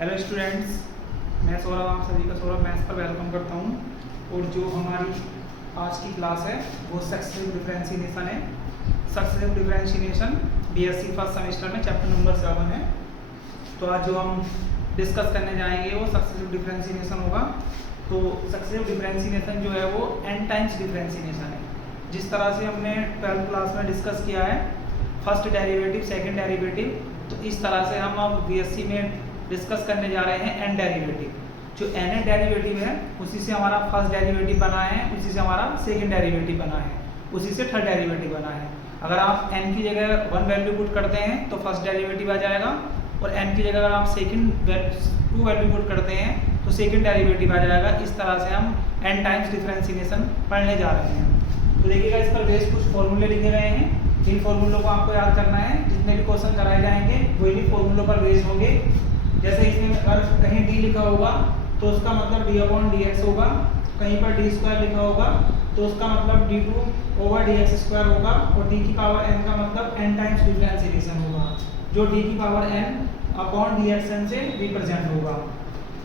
Hello students, मैं सौरभ आप सभी का सौरभ मैथ्स पर वेलकम करता हूं। और जो हमारी आज की क्लास है वो सक्सेसिव डिफरेंशिएशन है। Successive differentiation BSc first semester में चैप्टर नंबर 7 है। तो आज जो हम डिस्कस करने जाएंगे वो सक्सेसिव डिफरेंशिएशन होगा। तो सक्सेसिव डिफरेंशिएशन जो है वो n टाइम्स डिफरेंशिएशन है। जिस तरह से हमने 12th क्लास में डिस्कस किया है फर्स्ट डेरिवेटिव, सेकेंड डेरिवेटिव, तो इस तरह से हम अब बीएससी में डिस्कस करने जा रहे हैं n डेरिवेटिव। जो n डेरिवेटिव है उसी से हमारा फर्स्ट डेरिवेटिव बना है, उसी से हमारा सेकंड डेरिवेटिव बना है, उसी से थर्ड डेरिवेटिव बना है। अगर आप n की जगह 1 वैल्यू पुट करते हैं तो फर्स्ट डेरिवेटिव आ जाएगा, और n की जगह अगर आप सेकंड 2 वैल्यू पुट करते हैं तो सेकंड डेरिवेटिव आ जाएगा। इस तरह से हम n टाइम्स डिफरेंशिएशन पढ़ने जा रहे हैं। तो देखिएगा, इस पर बेस कुछ फॉर्मूले लिखे गए हैं। इन फॉर्मूलों को आपको याद करना है। जितने भी क्वेश्चन कराए जाएंगे वो इन्हीं फॉर्मूलों पर बेस्ड होंगे। जैसे इसमें अगर कहीं d लिखा होगा तो उसका मतलब d/dx होगा, कहीं पर d² लिखा होगा तो उसका मतलब d2/dx² होगा, और d की पावर n का मतलब n टाइम्स डिफरेंशिएशन होगा, जो d की पावर n/dxn से रिप्रेजेंट होगा।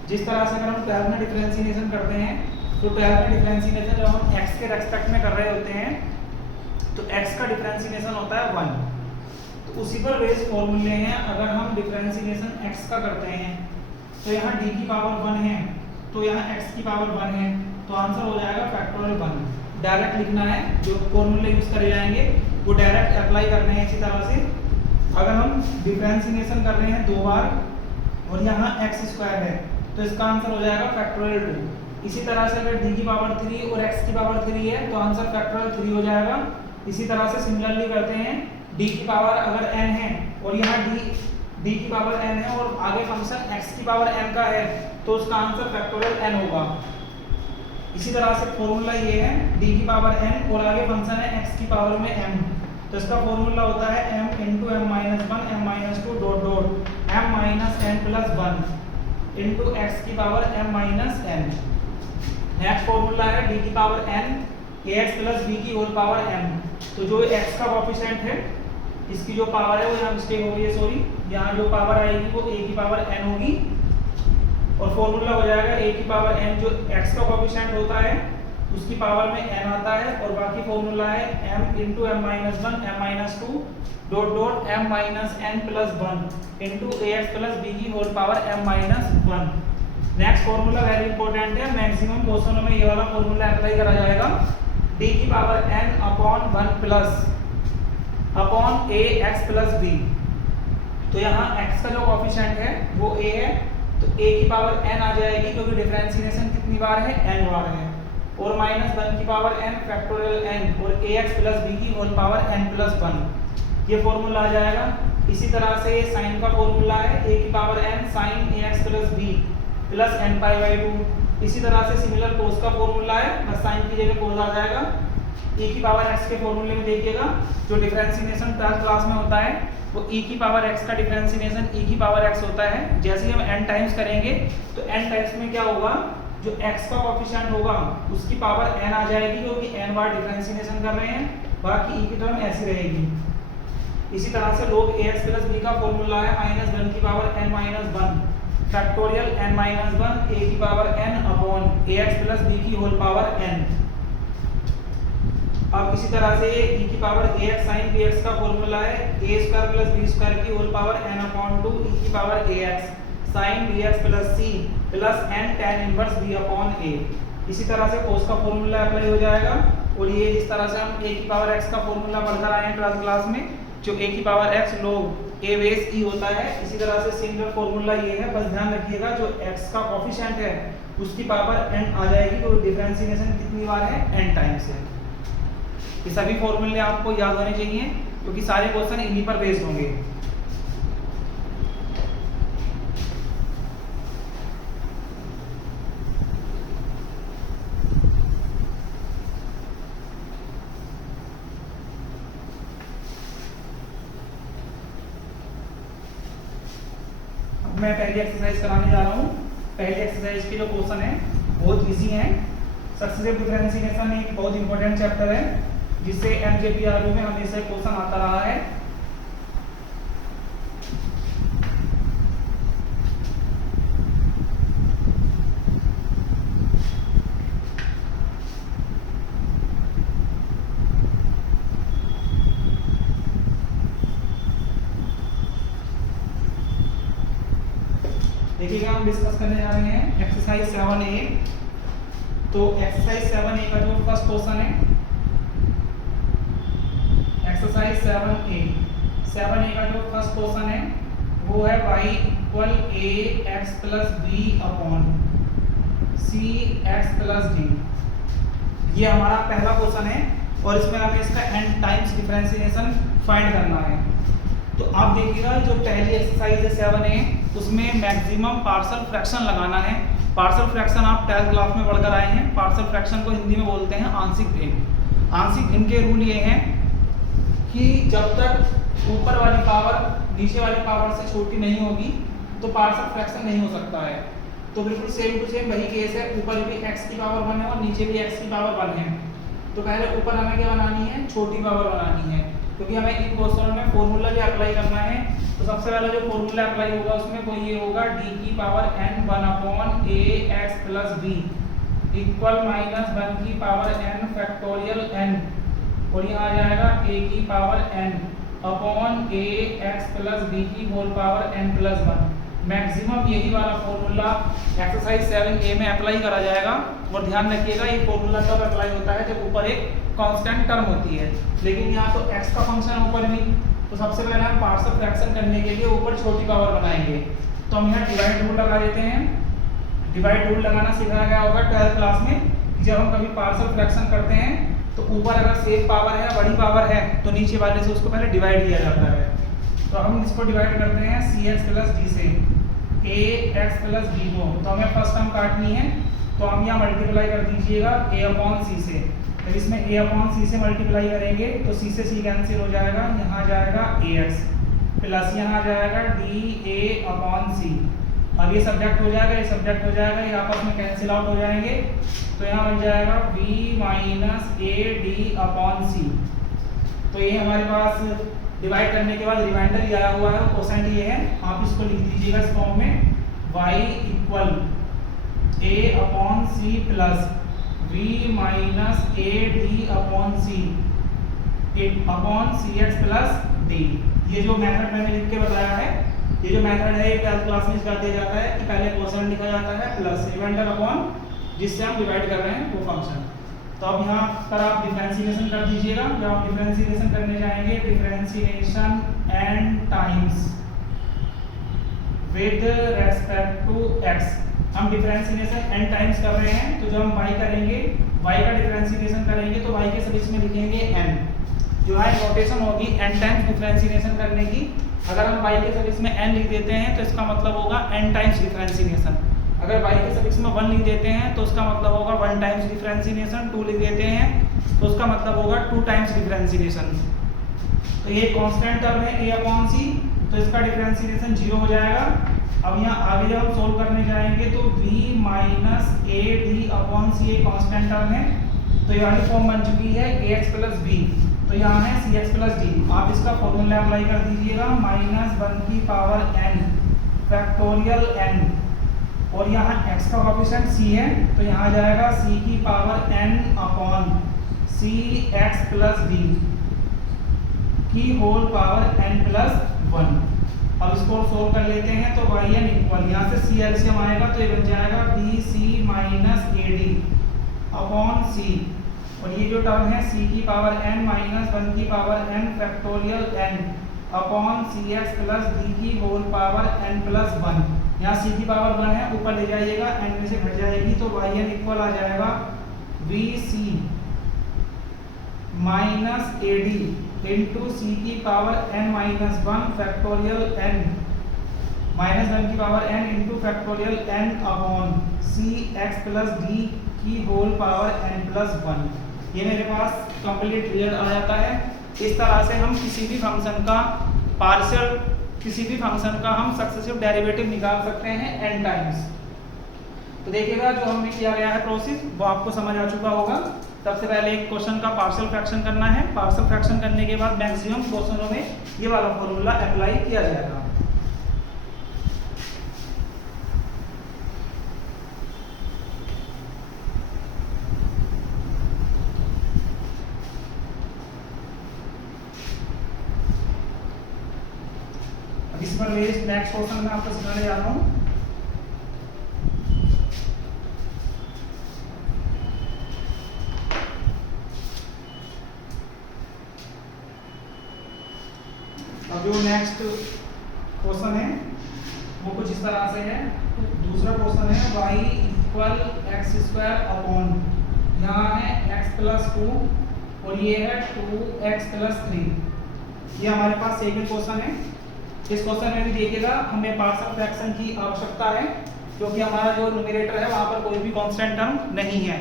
जिस तरह से अगर हम 12 में डिफरेंशिएशन करते हैं तो 12 में डिफरेंशिएशन जब हम x के रेस्पेक्ट में कर रहे होते हैं तो x का डिफरेंशिएशन होता है 1। तो उसी पर बेस फॉर्मूले हैं। अगर हम डिफरेंशिएशन x का करते हैं तो यहाँ d की पावर 1 है, तो यहाँ x की पावर 1 है, तो आंसर हो जाएगा फैक्टोरियल 1। डायरेक्ट लिखना है, जो फॉर्मूले यूज करे जाएंगे वो डायरेक्ट अप्लाई करने हैं। इसी तरह से अगर हम डिफरेंशिएशन कर रहे हैं 2 बार और यहाँ x² है तो इसका आंसर हो जाएगा फैक्टोरियल 2। इसी तरह से अगर d की पावर 3 और x की पावर 3 है तो आंसर फैक्टोरियल 3 हो जाएगा। इसी तरह से सिमिलरली करते हैं, d की पावर अगर n है और यहाँ d की पावर n है और आगे फंक्शन x की पावर n का है तो उसका आंसर फैक्टोरियल n होगा। इसी तरह से फॉर्मूला ये है, d की पावर n और आगे फंक्शन है x की पावर में m, तो इसका फॉर्मूला होता है m × m-1 m-2 m-n+1 into x की पावर m-n। नेक्स्ट फॉर्मूला है d की पावर n ax + b की होल पावर m। तो जो x का कोएफिशिएंट है, इसकी जो पावर है वो यहाँ मिस्टेक हो गई है, सॉरी, यहाँ जो पावर आएगी वो a की पावर n होगी, और फॉर्मूला हो जाएगा a की पावर n, जो x का कोएफिशिएंट होता है उसकी पावर में n आता है, और बाकी फॉर्मूला है m × m-1 m-2 m-n+1 into ax + b की whole power m-1। Next formula very important है, मैक्सिमम क्वेश्चनों में ये वाला फॉर्मूला अप्लाई करा जाएगा। d की power n/1 plus upon ax + b। तो यहाँ x का जो कोएफिशिएंट है वो a है, तो a की पावर n आ जाएगी, क्योंकि डिफरेंशिएशन कितनी बार है, n बार है, और -1 की पावर n फैक्टोरियल n और ax + b की होल पावर n+1, ये फॉर्मूला आ जाएगा। इसी तरह से साइन का फॉर्मूला है a की power n sin ax + b + n π/2। इसी तरह से सिमिलर कोस का फॉर्मूला है, बस साइन की जगह कोस आ जाएगा। e की पावर x के फॉर्मूले में देखिएगा, जो डिफरेंशिएशन 12th क्लास में होता है वो e की पावर x का डिफरेंशिएशन e की पावर x होता है। जैसे ही हम n टाइम्स करेंगे तो n टाइम्स में क्या होगा, जो x का कोएफिशिएंट होगा उसकी पावर n आ जाएगी, क्योंकि n बार डिफरेंशिएशन कर रहे हैं, बाकी e की टर्म ऐसी रहेगी। इसी तरह से log ax + b का फॉर्मूला है -1 की power n-1 factorial n-1 a की power n upon ax + b की होल पावर n। अब इसी तरह से e की पावर ax sin bx का फॉर्मूला है a² + b² की होल पावर n/2 e की power ax sin bx + c + n tan inverse b upon a। इसी तरह से cos का फॉर्मूला अप्लाई हो जाएगा, और ये जिस तरह से हम a की पावर x का फॉर्मूला पढ़कर आए हैं 12th क्लास में, जो a की power x log a base e होता है। इसी तरह से सिमिलर फॉर्मूला ये है, बस ध्यान रखिएगा जो x का कोएफिशिएंट है उसकी पावर n आ जाएगी, तो डिफरेंशिएशन कितनी बार है, n टाइम्स है। ये सभी फॉर्मूले आपको याद होने चाहिए, क्योंकि सारे क्वेश्चन इन्हीं पर बेस्ड होंगे। मैं पहली एक्सरसाइज कराने जा रहा हूँ। पहली एक्सरसाइज के जो क्वेश्चन है बहुत इजी हैं। सक्सेसिव डिफरेंशिएशन एक बहुत इंपॉर्टेंट चैप्टर है, जिससे एमजेपीआरयू में हमेशा क्वेश्चन आता रहा है। देखिएगा हम डिस्कस करने जा रहे हैं एक्सरसाइज 7A। तो एक्सरसाइज 7A का जो फर्स्ट क्वेश्चन है, एक्सरसाइज 7A का जो फर्स्ट क्वेश्चन है वो है y equal ax plus b upon cx plus d। ये हमारा पहला क्वेश्चन है और इसमें हमें इसका n टाइम्स डिफरेंशिएशन फाइंड करना है। तो आप देखिएगा जो पहली एक्सरसाइज है 7A, उसमें मैक्सिमम पार्शियल फ्रैक्शन लगाना है। पार्शियल फ्रैक्शन आप 10th क्लास में पढ़कर आए हैं। पार्शियल फ्रैक्शन को हिंदी में बोलते हैं आंशिक भिन्न। आंशिक भिन्न के रूल ये हैं कि जब तक ऊपर वाली पावर नीचे वाली पावर से छोटी नहीं होगी तो पार्शियल फ्रैक्शन नहीं हो सकता है। तो बिल्कुल सेम टू सेम वही केस है, ऊपर भी x की पावर 1 है और नीचे भी x की पावर 1 है। तो पहले ऊपर हमें क्या बनानी है, छोटी पावर बनानी है, क्योंकि हमें इन क्वेश्चनों में फॉर्मूला भी अप्लाई करना है। तो सबसे पहले जो फॉर्मूला अप्लाई होगा उसमें वो ये होगा d की power n 1 upon ax plus b equal minus 1 की पावर n फैक्टोरियल n, और यहाँ आ जाएगा a की power n upon ax plus b की whole power n plus 1। Maximum यही वाला फॉर्मूला एक्सरसाइज 7A में अप्लाई करा जाएगा। और ध्यान रखिएगा ये फॉर्मूला तब अप्लाई होता है जब ऊपर एक कांस्टेंट टर्म होती है, लेकिन यहाँ तो x का फंक्शन ऊपर भी। तो सबसे पहले हम पार्शियल फ्रैक्शन करने के लिए ऊपर छोटी पावर बनाएंगे। तो हम यहाँ डिवाइड रूल लगा देते हैं। डिवाइड रूल लगाना सिखाया गया होगा 12th क्लास में। जब हम कभी पार्शियल फ्रैक्शन करते हैं तो ऊपर अगर सेम पावर है, बड़ी पावर है, तो नीचे वाले से उसको पहले डिवाइड किया जाता है। तो हम इसको डिवाइड करते हैं cx प्लस d से, ax प्लस b को। तो हमें फर्स्ट टर्म काटनी है, तो हम यहाँ मल्टीप्लाई कर दीजिएगा a अपॉन c से। तो इसमें a अपॉन c से मल्टीप्लाई करेंगे तो c से c कैंसिल हो जाएगा, यहाँ जाएगा ax प्लस यहाँ जाएगा da अपॉन c। अब ये सब्जेक्ट हो जाएगा, ये सब्जेक्ट हो जाएगा, ये आपस में कैंसिल आउट हो जाएंगे। तो यहाँ बन जाएगा b minus a d upon c। तो ये हमारे पास डिवाइड करने के बाद रिमाइंडर ही आया हुआ है, कोसेंट ये है। आप इसको लिख दीजिएगा इस फॉर्म में, y equal a upon c plus v minus a d upon c upon cx plus d। ये जो मेथड मैंने लिख के बताया है, ये जो मेथड है ये 12th क्लास में सिखा दिया जाता है कि पहले कोसेंट लिखा जाता है प्लस रिमाइंडर अपॉन जिससे हम डिवाइड कर रहे हैं वो फंक्शन। तो अब यहाँ पर आप डिफरेंशिएशन कर दीजिएगा। जब आप डिफरेंशिएशन करने जाएंगे, differentiation n times with respect to x। हम डिफरेंशिएशन n टाइम्स कर रहे हैं, तो जब हम y करेंगे, y का डिफरेंशिएशन करेंगे तो y के सदिश में लिखेंगे n। जो है नोटेशन होगी n टाइम्स डिफरेंशिएशन करने की। अगर हम y के सदिश में n लिख देते हैं तो इसका मतलब होगा n टाइम्स डिफरेंशिएशन। अगर y के सदिश में 1 लिख देते हैं तो उसका मतलब होगा 1 टाइम्स डिफरेंशिएशन। 2 लिख देते हैं तो उसका मतलब होगा 2 टाइम्स डिफरेंशिएशन। तो ये कांस्टेंट टर्म है a अपॉन c, तो इसका डिफरेंशिएशन 0 हो जाएगा। अब यहाँ आगे जब हम सोल्व करने जाएंगे तो b minus a d upon c एक कांस्टेंट टर्म है, तो ये वाली फॉर्म बन चुकी है ax प्लस b। तो यहाँ है cx प्लस d। आप इसका फॉर्मूला अप्लाई कर दीजिएगा, माइनस 1 की पावर n फैक्टोरियल n, और यहाँ x का कोएफिशिएंट c है, तो यहाँ जाएगा c की power n upon cx plus d की होल पावर n प्लस 1। अब इसको सोल्व कर लेते हैं तो yn इक्वल, यहाँ से c एलसीएम आएगा तो ये बन जाएगा bc minus ad upon c, और ये जो टर्म है c की पावर n माइनस 1 की power n factorial n upon cx plus d की होल पावर n प्लस 1। यहाँ c की पावर 1 है, ऊपर ले जाइएगा, n में से घट जाएगी तो yn इक्वल आ जाएगा bc minus ad into c की power n minus 1 factorial n minus 1 की power n into factorial n upon cx plus d की होल पावर n प्लस 1। ये मेरे पास कंप्लीट रिजल्ट आ जाता है। इस तरह से हम किसी भी फंक्शन का पार्शियल, किसी भी फंक्शन का हम सक्सेसिव डेरिवेटिव निकाल सकते हैं n टाइम्स। तो देखिएगा जो हमने किया गया है प्रोसेस वो आपको समझ आ चुका होगा। सबसे पहले एक क्वेश्चन का पार्शियल फ्रैक्शन करना है। पार्शियल फ्रैक्शन करने के बाद मैक्सिमम क्वेश्चनों में ये वाला फॉर्मूला अप्लाई किया जाएगा। इस पर नेक्स्ट क्वेश्चन में आपको सिखाने जा रहा हूँ। जो नेक्स्ट क्वेश्चन है वो कुछ इस तरह से है। दूसरा क्वेश्चन है y equal x square upon, यहाँ है x प्लस 2 और ये है 2x प्लस 3। ये हमारे पास सेकंड क्वेश्चन है। इस क्वेश्चन में भी देखिएगा हमें पार्शियल फ्रैक्शन की आवश्यकता है, क्योंकि हमारा जो न्यूमरेटर है वहाँ पर कोई भी कांस्टेंट टर्म नहीं है।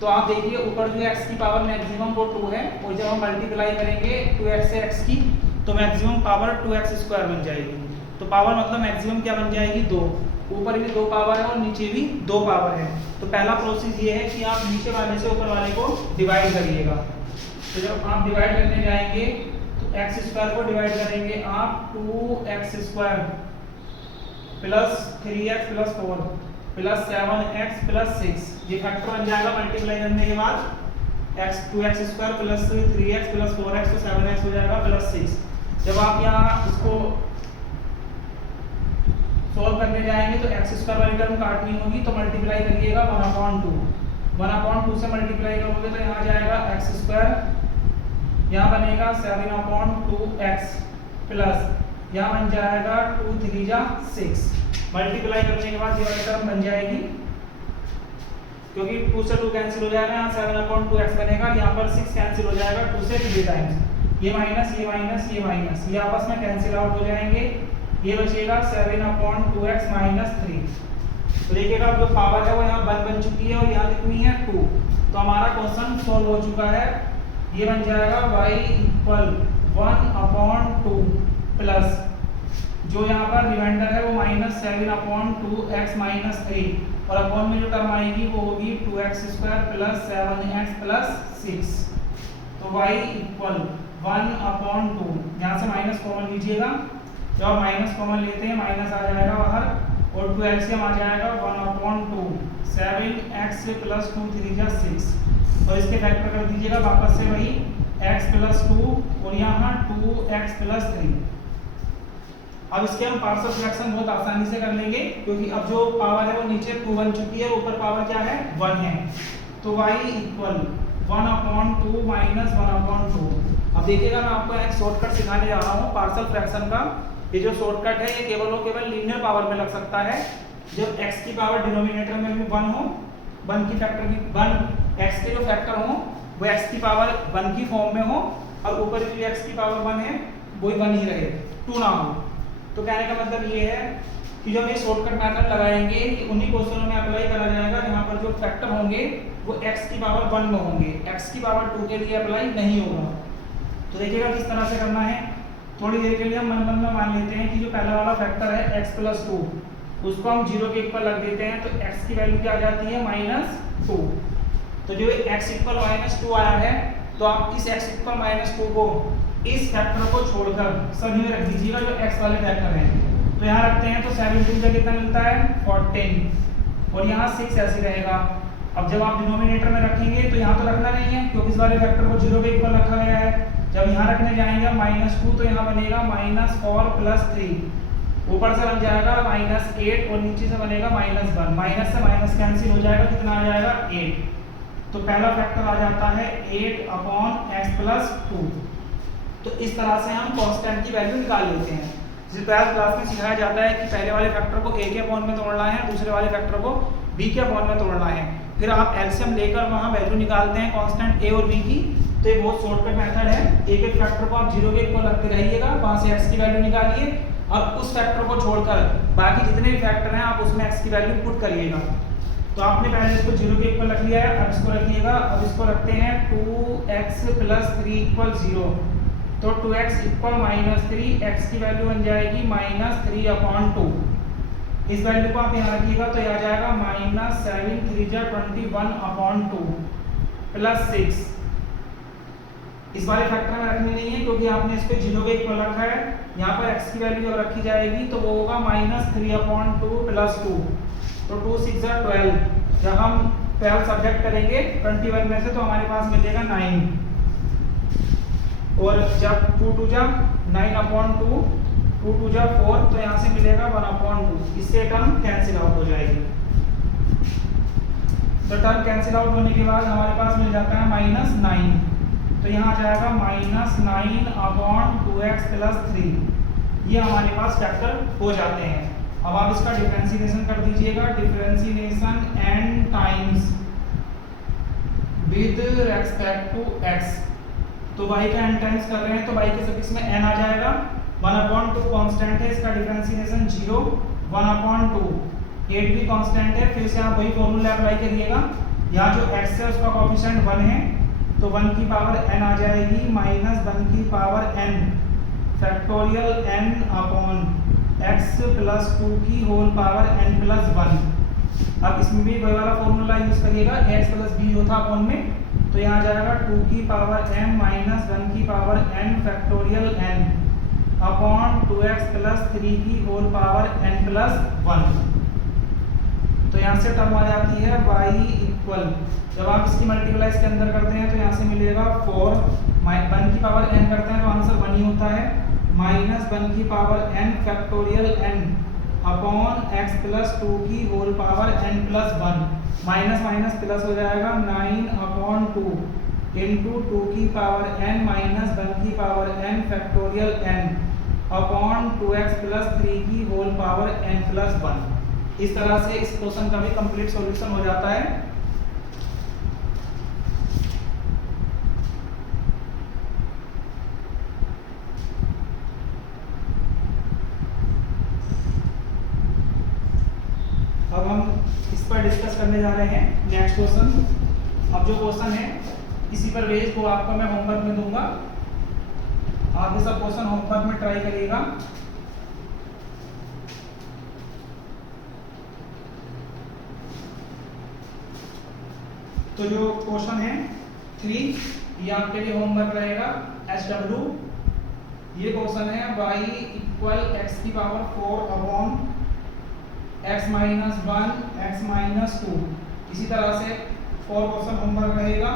तो आप देखिए ऊपर जो x की पावर मैक्सिमम वो 2 है, और जब हम मल्टीप्लाई करेंगे 2x से x की तो मैक्सिमम पावर 2x स्क्वायर बन जाएगी। तो पावर मतलब मैक्सिमम क्या बन जाएगी 2, ऊपर भी 2 पावर है और नीचे भी 2 पावर है। तो पहला प्रोसेस ये है कि आप नीचे वाले से ऊपर वाले को डिवाइड करिएगा। तो जब आप डिवाइड करने जाएंगे तो एक्स स्क्वायर को डिवाइड करेंगे आप 2x square plus 3x plus 4 plus 7x plus 6, ये फैक्टर बन जाएगा मल्टीप्लाई करने के बाद। x 2x square plus 3x plus 4x तो 7x हो जाएगा प्लस 6। जब आप यहाँ इसको सॉल्व करने जाएंगे तो एक्स स्क्वायर वाली टर्म काटनी होगी, तो मल्टीप्लाई करिएगा 1/2। 1/2 से मल्टीप्लाई करोगे तो यहाँ जाएगा एक्स स्क्वायर, यहाँ बनेगा 7/2x प्लस यहाँ बन जाएगा 2 3 जा 6। मल्टीप्लाई करने के बाद ये वाली टर्म बन जाएगी, क्योंकि 2 से 2 कैंसिल हो जाएगा, यहाँ 7/2x बनेगा, यहाँ पर 6 कैंसिल हो जाएगा 2 से 3 टाइम्स। ये माइनस ये माइनस ये माइनस ये आपस में कैंसिल आउट हो जाएंगे। ये बचेगा 7/2x माइनस 3। तो देखिएगा अब जो पावर है वो यहाँ 1 बन चुकी है और यहाँ कितनी है 2। तो हमारा क्वेश्चन सॉल्व हो चुका है। ये बन जाएगा y इक्वल 1/2 प्लस जो यहाँ पर रिमाइंडर है वो माइनस 7/2x माइनस 3, और अपॉन में जो टर्म आएगी वो होगी 2x square plus 7x plus 6। तो y इक्वल 1/2, यहाँ से माइनस कॉमन लीजिएगा। जब आप माइनस कॉमन लेते हैं माइनस आ जाएगा बाहर, और 2 एलसीएम आ जाएगा 1/2, 7x प्लस 2 3 जा 6, और इसके फैक्टर कर दीजिएगा वापस से वही x प्लस 2 और यहाँ 2x प्लस 3। अब इसके हम पार्शियल फ्रैक्शन बहुत आसानी से कर लेंगे, क्योंकि अब जो पावर है वो नीचे 2 बन चुकी है, ऊपर पावर क्या है 1 है। तो y इक्वल 1/2 माइनस 1/2। अब देखिएगा मैं आपको एक शॉर्टकट सिखाने जा रहा हूँ पार्शियल फ्रैक्शन का। ये जो शॉर्टकट है ये केवल और केवल लीनियर पावर में लग सकता है। जब x की पावर डिनोमिनेटर में भी 1 हो, 1 की फैक्टर की 1 x के जो फैक्टर हो वो x की पावर 1 की फॉर्म में हो, और ऊपर जो x की पावर 1 है वो 1 ही रहे, 2 ना हो। तो कहने का मतलब ये है कि जब ये शॉर्टकट मेथड लगाएंगे ये उन्हीं क्वेश्चनों में अप्लाई करा जाएगा जहाँ पर जो फैक्टर होंगे वो x की पावर 1 में होंगे, x की पावर 2 के लिए अप्लाई नहीं होगा। तो देखिएगा किस तरह से करना है। थोड़ी देर के लिए हम मन में मान लेते हैं कि जो पहला वाला फैक्टर है x प्लस 2 उसको हम 0 के इक्वल रख देते हैं, तो x की वैल्यू क्या आ जाती है -2। तो जो x इक्वल -2 आया है, तो आप इस x इक्वल -2 को इस फैक्टर को छोड़कर सभी में रख दीजिएगा जो x वाले फैक्टर हैं। तो यहाँ रखते हैं तो 7 का कितना मिलता है 14, और यहाँ 6 ऐसे रहेगा। अब जब आप डिनोमिनेटर में रखेंगे तो यहाँ तो रखना नहीं है, क्योंकि इस वाले फैक्टर को 0 के इक्वल रखा गया है। जब यहाँ रखने जाएंगे -2 तो यहाँ बनेगा -4 प्लस 3, ऊपर से बन जाएगा -8 और नीचे से बनेगा -1। माइनस से माइनस कैंसिल हो जाएगा, कितना आ जाएगा 8। तो पहला फैक्टर आ जाता है 8/x प्लस 2। तो इस तरह से हम कांस्टेंट की वैल्यू निकाल लेते हैं। जिस प्रकार क्लास में सिखाया जाता है कि पहले वाले फैक्टर को a के अपॉन में तोड़ना है, दूसरे वाले फैक्टर को b के अपॉन में तोड़ना है, फिर आप एलसीएम लेकर वहाँ वैल्यू निकालते हैं कांस्टेंट a और b की। तो ये बहुत शॉर्टकट मेथड है। एक एक फैक्टर को आप 0 के इक्वल रखते रहिएगा, वहाँ से x की वैल्यू निकालिए, और उस फैक्टर को छोड़कर बाकी जितने भी फैक्टर हैं आप उसमें x की वैल्यू पुट करिएगा। तो आपने पहले इसको 0 के इक्वल रख लिया है, अब इसको रखिएगा। अब इसको रखते हैं 2x प्लस 3 इक्वल 0, तो 2x इक्वल -3, x की वैल्यू बन जाएगी -3/2। इस वैल्यू को आप यहाँ रखिएगा तो यह आ जाएगा -7 3 जा 21/2 प्लस 6। इस वाले फैक्टर में रखनी नहीं है, क्योंकि आपने इसको 0 के इक्वल रखा है। यहाँ पर x की वैल्यू जब रखी जाएगी तो वो होगा -3/2 प्लस 2, तो 2 6 जा 12। जब हम 12 सब्जेक्ट करेंगे 21 में से तो हमारे पास मिलेगा 9, और जब 2 2 जा 9/2, 2 2 जा 4, तो यहाँ से मिलेगा 1/2। इससे टर्म कैंसिल आउट हो जाएगी। तो टर्म कैंसिल आउट होने के बाद हमारे पास मिल जाता है -9, तो यहाँ आ जाएगा -9/2x प्लस 3। ये हमारे पास फैक्टर हो जाते हैं। अब आप इसका डिफरेंशिएशन कर दीजिएगा, differentiation n times with respect to x। तो y का n टाइम्स कर रहे हैं तो y के सफिक्स में n आ जाएगा। 1/2 कांस्टेंट है, इसका डिफरेंशिएशन 0, 1/2 8 भी कांस्टेंट है। फिर से आप वही फॉर्मूला अप्लाई करिएगा। यहाँ जो x है उसका कोएफिशिएंट 1 है तो 1 की पावर n आ जाएगी माइनस 1 की power n factorial n upon x plus 2 की होल पावर n प्लस 1। अब इसमें भी वही वाला फॉर्मूला यूज करिएगा, x प्लस b जो था अपॉन में, तो यहाँ जाएगा 2 की पावर m माइनस 1 की power n factorial n upon 2x plus 3 की होल पावर n प्लस 1। तो यहाँ से टर्म आ जाती है y इक्वल, जब आप इसकी मल्टीप्लाई इसके अंदर करते हैं तो यहाँ से मिलेगा 4 1 की पावर n करते हैं तो आंसर 1 ही होता है, माइनस 1 की power n factorial n upon x plus 2 की whole power n plus 1। Minus minus plus हो जाएगा 9/2 इंटू 2 की पावर n माइनस 1 की power n factorial n upon 2x plus 3 की होल पावर n प्लस 1। इस तरह से इस क्वेश्चन का भी कंप्लीट सॉल्यूशन हो जाता है। अब हम इस पर डिस्कस करने जा रहे हैं नेक्स्ट क्वेश्चन। अब जो क्वेश्चन है इसी पर बेस्ड को आपको मैं होमवर्क में दूंगा, आप ये सब क्वेश्चन होमवर्क में ट्राई करिएगा। तो जो क्वेश्चन है 3, ये आपके लिए होमवर्क रहेगा SW। ये क्वेश्चन है y इक्वल x की power 4 upon x minus 1 x minus 2। इसी तरह से 4 क्वेश्चन होमवर्क रहेगा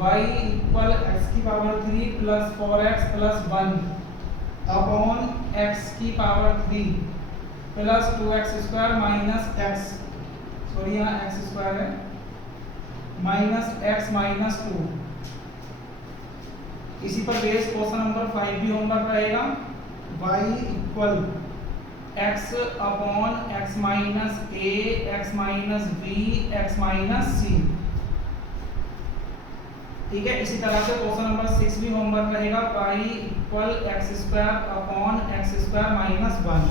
y इक्वल x की power 3 plus 4x plus 1 upon x की power 3 plus 2x square minus x, sorry यहाँ x स्क्वायर है, माइनस x माइनस 2। इसी पर बेस क्वेश्चन नंबर 5 भी होमवर्क रहेगा y equal x upon x minus a x minus b x minus c। ठीक है, इसी तरह से क्वेश्चन नंबर 6 भी होमवर्क रहेगा y equal x square upon x square minus 1।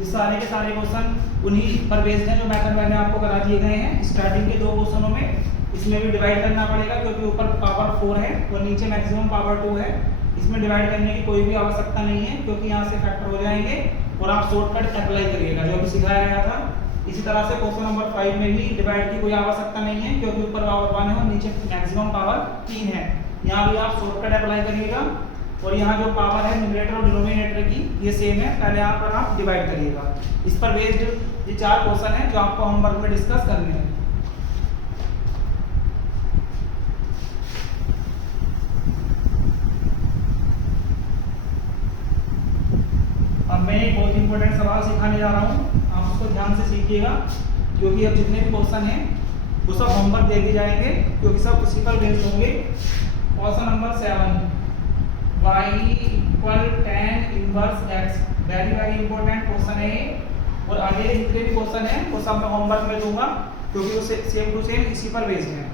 ये सारे के सारे क्वेश्चन उन्हीं पर बेस्ड हैं जो मैथड मैंने आपको करा दिए गए हैं। स्टार्टिंग के 2 क्वेश्चनों में इसमें भी डिवाइड करना पड़ेगा क्योंकि ऊपर पावर 4 है और नीचे मैक्सिमम पावर 2 है। इसमें डिवाइड करने की कोई भी आवश्यकता नहीं है क्योंकि यहाँ से फैक्टर हो जाएंगे और आप शॉर्टकट अप्लाई करिएगा जो भी सिखाया गया था। इसी तरह से क्वेश्चन नंबर 5 में भी डिवाइड की कोई आवश्यकता नहीं है क्योंकि ऊपर पावर 1 है और नीचे मैक्सिमम पावर 3 है। यहाँ भी आप शॉर्टकट अप्लाई करिएगा और यहाँ जो पावर है न्यूमरेटर और डिनोमिनेटर की ये सेम है, पहले यहाँ पर आप डिवाइड करिएगा। इस पर बेस्ड ये 4 क्वेश्चन है जो आपको होमवर्क में डिस्कस करने हैं। अब मैं एक बहुत इंपॉर्टेंट सवाल सिखाने जा रहा हूँ, आप उसको ध्यान से सीखिएगा क्योंकि अब जितने भी क्वेश्चन हैं वो सब होमवर्क दे दिए जाएंगे क्योंकि सब उसी पर बेस्ड होंगे। Question number 7 y equal tan inverse x, very important question है ये। और आगे जितने भी क्वेश्चन हैं वो सब मैं होमवर्क में दूंगा क्योंकि वो सेम टू सेम इसी पर बेस्ड है।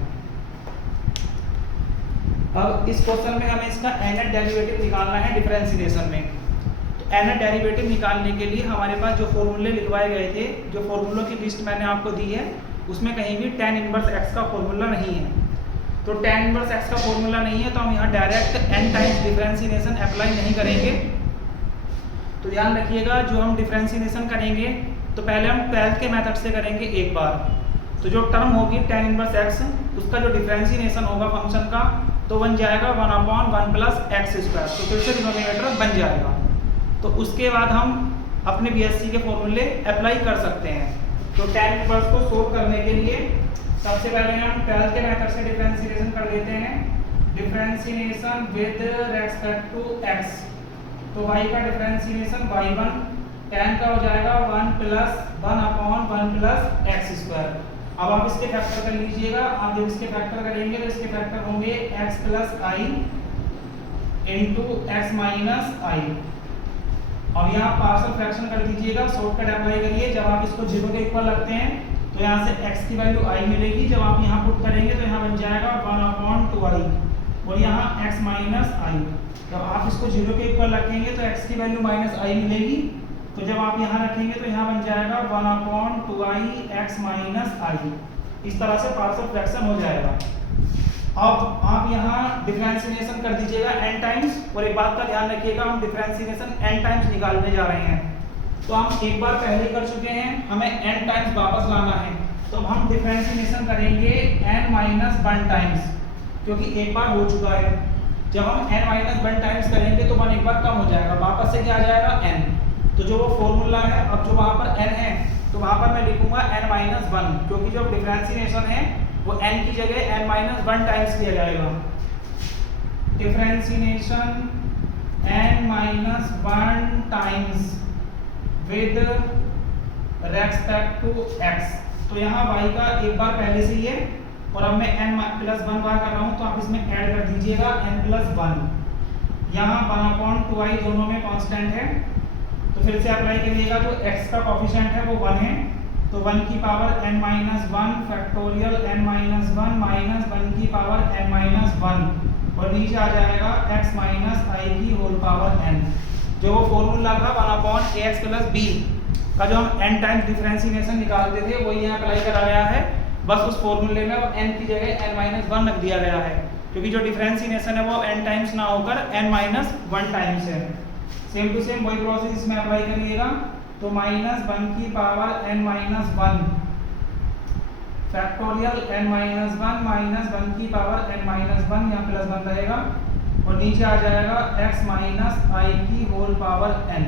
अब इस क्वेश्चन में हमें इसका nth डेरिवेटिव निकालना है डिफरेंशिएशन में। तो nth डेरिवेटिव निकालने के लिए हमारे पास जो फॉर्मूले लिखवाए गए थे, जो फॉर्मूलों की लिस्ट मैंने आपको दी है उसमें कहीं भी tan इनवर्स x का फॉर्मूला नहीं है। तो tan इनवर्स x का फॉर्मूला नहीं है तो हम यहाँ direct n times differentiation apply नहीं करेंगे। तो ध्यान रखिएगा जो हम डिफरेंशिएशन करेंगे तो पहले हम 12th के मेथड से करेंगे एक बार। तो जो टर्म होगी tan इनवर्स x उसका जो डिफरेंशिएशन होगा फंक्शन का तो बन जाएगा 1/1 प्लस x स्क्वायर, तो फिर से डिनोमिनेटर बन जाएगा। तो उसके बाद हम अपने बीएससी के फॉर्मूले अप्लाई कर सकते हैं। तो tan इनवर्स को सोल्व करने के लिए सबसे पहले हम 12th के मेथड से डिफरेंशिएशन कर लेते हैं, differentiation with respect to x। तो y का डिफरेंशिएशन y1 tan का हो जाएगा 1 प्लस 1/1 प्लस x स्क्वायर। अब आप इसके फैक्टर कर लीजिएगा, आप जब इसके फैक्टर करेंगे तो इसके फैक्टर होंगे x plus i into x minus i। अब यहाँ पार्शियल फ्रैक्शन कर दीजिएगा, शॉर्टकट अप्लाई करिए। जब आप इसको 0 के इक्वल रखते हैं तो यहाँ से x की वैल्यू i मिलेगी। जब आप यहाँ पुट करेंगे तो यहाँ बन जाएगा 1/2i और यहाँ x माइनस i। जब आप इसको 0 के इक्वल रखेंगे तो x की वैल्यू माइनस i मिलेगी। तो जब आप यहाँ रखेंगे तो यहाँ बन जाएगा 1/2i x माइनस i। इस तरह से पार्शियल फ्रैक्शन हो जाएगा। अब आप यहाँ डिफरेंशिएशन कर दीजिएगा n टाइम्स, और एक बात का ध्यान रखिएगा, हम डिफरेंशिएशन n टाइम्स निकालने जा रहे हैं। तो हम एक बार पहले कर चुके हैं, हमें n टाइम्स वापस लाना है। तो अब हम डिफरेंशिएशन करेंगे n-1 टाइम्स, क्योंकि एक बार हो चुका है। जब हम n-1 टाइम्स करेंगे तो 1 एक बार कम हो जाएगा, वापस से क्या आ जाएगा n। तो जो वो फॉर्मूला है, अब जो वहाँ पर n है तो वहाँ पर मैं लिखूंगा n-1, क्योंकि जो डिफरेंशिएशन है वो n की जगह n-1 टाइम्स किया जाएगा। Differentiation n-1 times with respect to x। तो यहाँ y का एक बार पहले से ही है और अब मैं n+1 बार कर रहा हूँ, तो आप इसमें ऐड कर दीजिएगा n+1। यहाँ 1/2i दोनों में कांस्टेंट है, तो फिर से अप्लाई करिएगा। जो x का कोफिशिएंट है वो 1 है, तो 1 की power n-1 factorial n-1 minus 1 की पावर n-1 और नीचे आ जाएगा x माइनस i की होल पावर n। जो वो फॉर्मूला था 1/ax प्लस b का, जो हम n टाइम्स डिफरेंशिएशन निकालते थे, वही यहाँ अप्लाई करा गया है। बस उस फॉर्मूले में अब n की जगह n-1 रख दिया गया है, क्योंकि जो डिफरेंशिएशन है वो n टाइम्स ना होकर n-1 टाइम्स है। सेम टू सेम वही प्रोसेस इसमें अप्लाई करिएगा। तो -1 की power n-1 factorial n-1 minus 1 की पावर n-1, यहाँ +1 रहेगा और नीचे आ जाएगा x माइनस i की होल पावर n।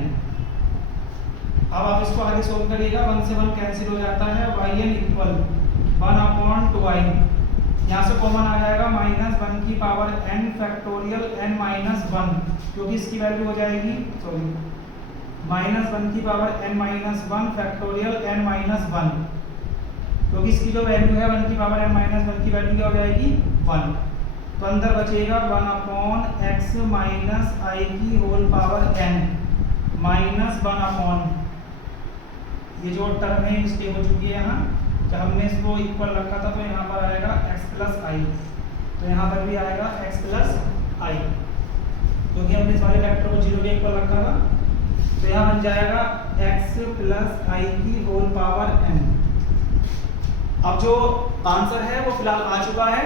अब आप इसको आगे सोल्व करिएगा, 1 से 1 कैंसिल हो जाता है, yn इक्वल 1/2i, यहाँ से कॉमन आ जाएगा -1 की पावर n फैक्टोरियल n-1, क्योंकि इसकी वैल्यू हो जाएगी -1 की पावर n-1 फैक्टोरियल n-1, क्योंकि इसकी जो वैल्यू है 1 की पावर n-1 की वैल्यू क्या हो जाएगी 1। तो अंदर बचेगा 1/x माइनस i की होल पावर n माइनस 1/, ये जो टर्म है मिस्टेक हो चुकी है यहाँ, जब हमने इसको इक्वल रखा था तो यहाँ पर आएगा x प्लस i, तो यहाँ पर भी आएगा x प्लस i, क्योंकि हमने इस वाले फैक्टर को 0 के इक्वल रखा था। तो यहाँ बन जाएगा x प्लस i की होल पावर n। अब जो आंसर है वो फिलहाल आ चुका है,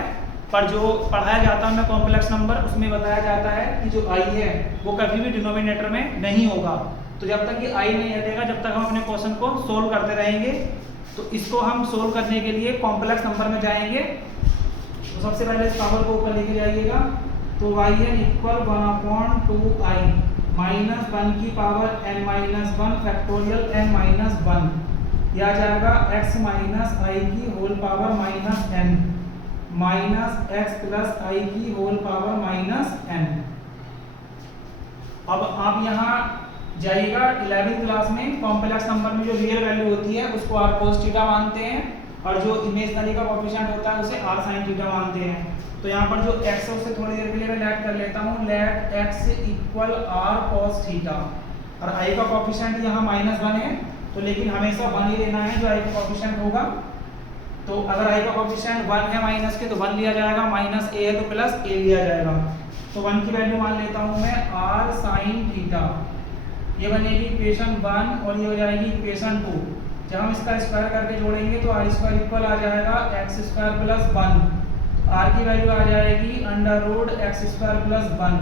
पर जो पढ़ाया जाता है कॉम्प्लेक्स नंबर, उसमें बताया जाता है कि जो i है वो कभी भी डिनोमिनेटर में नहीं होगा। तो जब तक ये i नहीं हटेगा, जब तक हम अपने क्वेश्चन को सोल्व करते रहेंगे। तो इसको हम सोल्व करने के लिए कॉम्प्लेक्स नंबर में जाएंगे। तो सबसे पहले इस पावर को ऊपर लेके जाइएगा, तो yn इक्वल 1/2i माइनस 1 की पावर n-1 फैक्टोरियल n-1, यह आ जाएगा x माइनस i की whole power minus n minus x plus i की होल पावर माइनस n। अब आप यहाँ जाइएगा 11वीं क्लास में, कॉम्प्लेक्स नंबर में जो रियल वैल्यू होती है उसको r cos थीटा मानते हैं, और जो इमेजिनरी का कोएफिशिएंट होता है उसे r sin थीटा मानते हैं। तो यहाँ पर जो x है उसे थोड़ी देर के लिए मैं लेट कर लेता हूँ, let x equal r cos theta, और i का कोएफिशिएंट यहाँ -1 है, तो लेकिन हमेशा 1 ही लेना है जो i का कोएफिशिएंट होगा। तो अगर i का कोएफिशिएंट 1 है माइनस के तो 1 लिया जाएगा, माइनस a है तो प्लस a लिया जाएगा। तो 1 की वैल्यू मान लेता हूँ मैं r sin थीटा, ये बनेगी इक्वेशन 1 और ये हो जाएगी इक्वेशन 2। जब हम इसका स्क्वायर करके जोड़ेंगे तो r स्क्वायर इक्वल आ जाएगा x स्क्वायर प्लस 1, r की वैल्यू आ जाएगी √x स्क्वायर प्लस 1।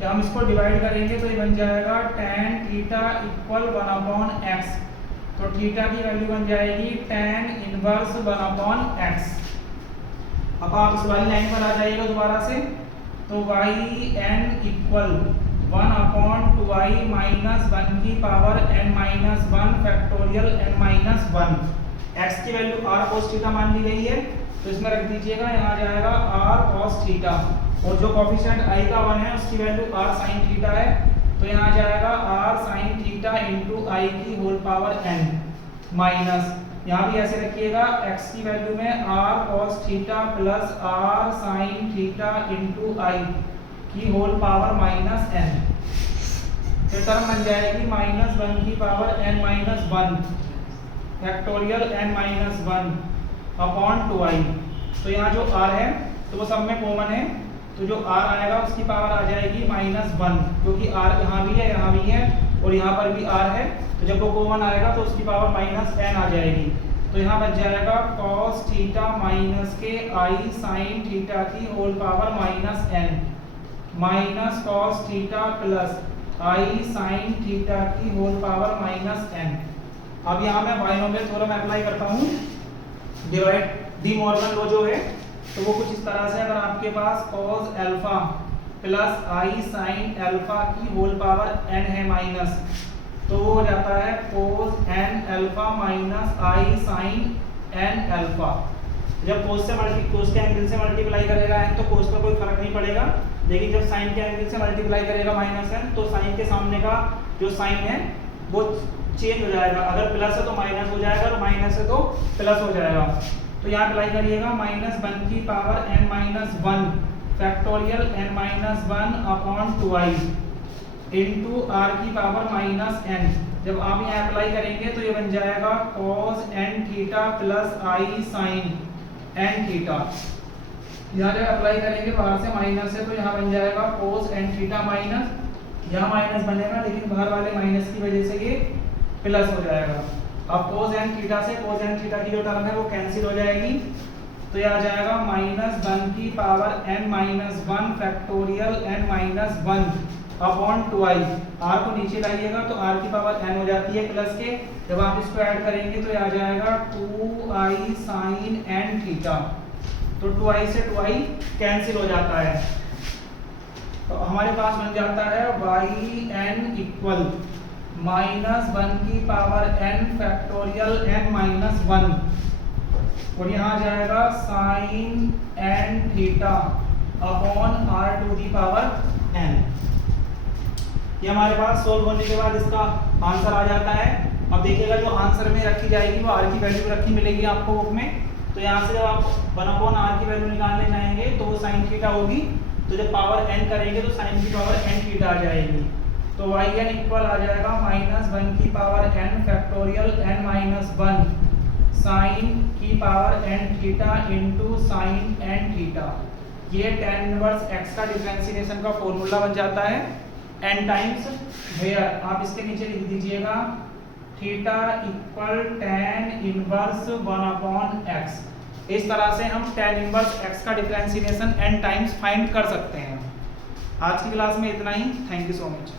जब हम इसको डिवाइड करेंगे तो ये बन जाएगा tan थीटा इक्वल 1/x, तो थीटा की वैल्यू बन जाएगी tan इनवर्स 1/x। अब आप इस वाली लाइन पर आ जाइएगा दोबारा से, तो yn इक्वल 1/2i माइनस 1 की power n-1 factorial n-1, x की वैल्यू r cos थीटा मान ली गई है, तो इसमें रख दीजिएगा, यहाँ आ जाएगा r cos थीटा, और जो कोएफिशिएंट i का 1 है उसकी वैल्यू r sin थीटा है, तो यहाँ आ जाएगा r sin theta into i की होल पावर n माइनस, यहाँ भी ऐसे रखिएगा, x की वैल्यू में r cos theta plus r sin theta into i की होल पावर माइनस n। तो टर्म बन जाएगी -1 की power n-1 factorial n-1 upon 2i। तो यहाँ जो r है तो वो सब में कॉमन है, तो जो r आएगा उसकी पावर आ जाएगी -1, क्योंकि r यहाँ भी है और यहाँ पर भी r है, तो जब वो कॉमन आएगा तो उसकी पावर -n आ जाएगी। तो यहाँ बच जाएगा cos थीटा माइनस के i sin थीटा की whole power -n minus cos theta plus i sin theta की होल पावर -n। अब यहाँ मैं बाइनोमियल थ्योरम अप्लाई करता हूँ, डिवाइड डी मॉर्गन लॉ जो है, तो वो कुछ इस तरह से, अगर आपके पास cos alpha plus i sin alpha की होल पावर n है माइनस, तो वो हो जाता है cos n alpha minus i sin n alpha. जब cos के एंगल से मल्टीप्लाई करेगा n तो cos का कोई फर्क नहीं पड़ेगा, लेकिन जब sin के एंगल से मल्टीप्लाई करेगा -n तो sin के सामने का जो साइन है वो चेंज हो जाएगा, अगर प्लस है तो माइनस हो जाएगा और माइनस है तो प्लस हो जाएगा। तो यहाँ अप्लाई करिएगा -1 की power n-1 factorial n-1 upon 2i into r की पावर -n। जब आप यहाँ अप्लाई करेंगे तो ये बन जाएगा cos n theta plus i sin n theta. यहाँ जब अप्लाई करेंगे बाहर से माइनस है तो यहाँ बन जाएगा cos n थीटा माइनस, यहाँ माइनस बनेगा लेकिन बाहर वाले माइनस की वजह से ये प्लस हो जाएगा। अब cos n थीटा से cos n थीटा की जो टर्म है वो कैंसिल हो जाएगी, तो ये आ जाएगा -1 की power n-1 factorial n-1 upon 2i। r को नीचे लाइएगा तो r की पावर n हो जाती है प्लस के, जब आप इसको ऐड करेंगे तो ये आ जाएगा 2i sin n थीटा। तो 2i से 2i कैंसिल हो जाता है, तो हमारे पास बन जाता है yn इक्वल -1 की पावर n फैक्टोरियल n-1 और यहाँ आ जाएगा sin n theta upon r to the power n। ये हमारे पास सोल्व होने के बाद इसका आंसर आ जाता है। अब देखिएगा जो आंसर में रखी जाएगी वो r की वैल्यू रखी मिलेगी आपको बुक में, तो यहाँ से जब आप 1/r की वैल्यू निकालने जाएंगे तो वो sin थीटा होगी, तो जब पावर n करेंगे तो sin की पावर n थीटा आ जाएगी। तो yn इक्वल आ जाएगा -1 की power n factorial n-1 sin की power n theta into sin n theta. ये tan इनवर्स x का डिफरेंशिएशन का फॉर्मूला बन जाता है n टाइम्स वेयर, आप इसके नीचे लिख दीजिएगा theta equal tan inverse 1/x। इस तरह से हम tan इनवर्स x का डिफरेंशिएशन n टाइम्स फाइंड कर सकते हैं। आज की क्लास में इतना ही, थैंक यू सो मच।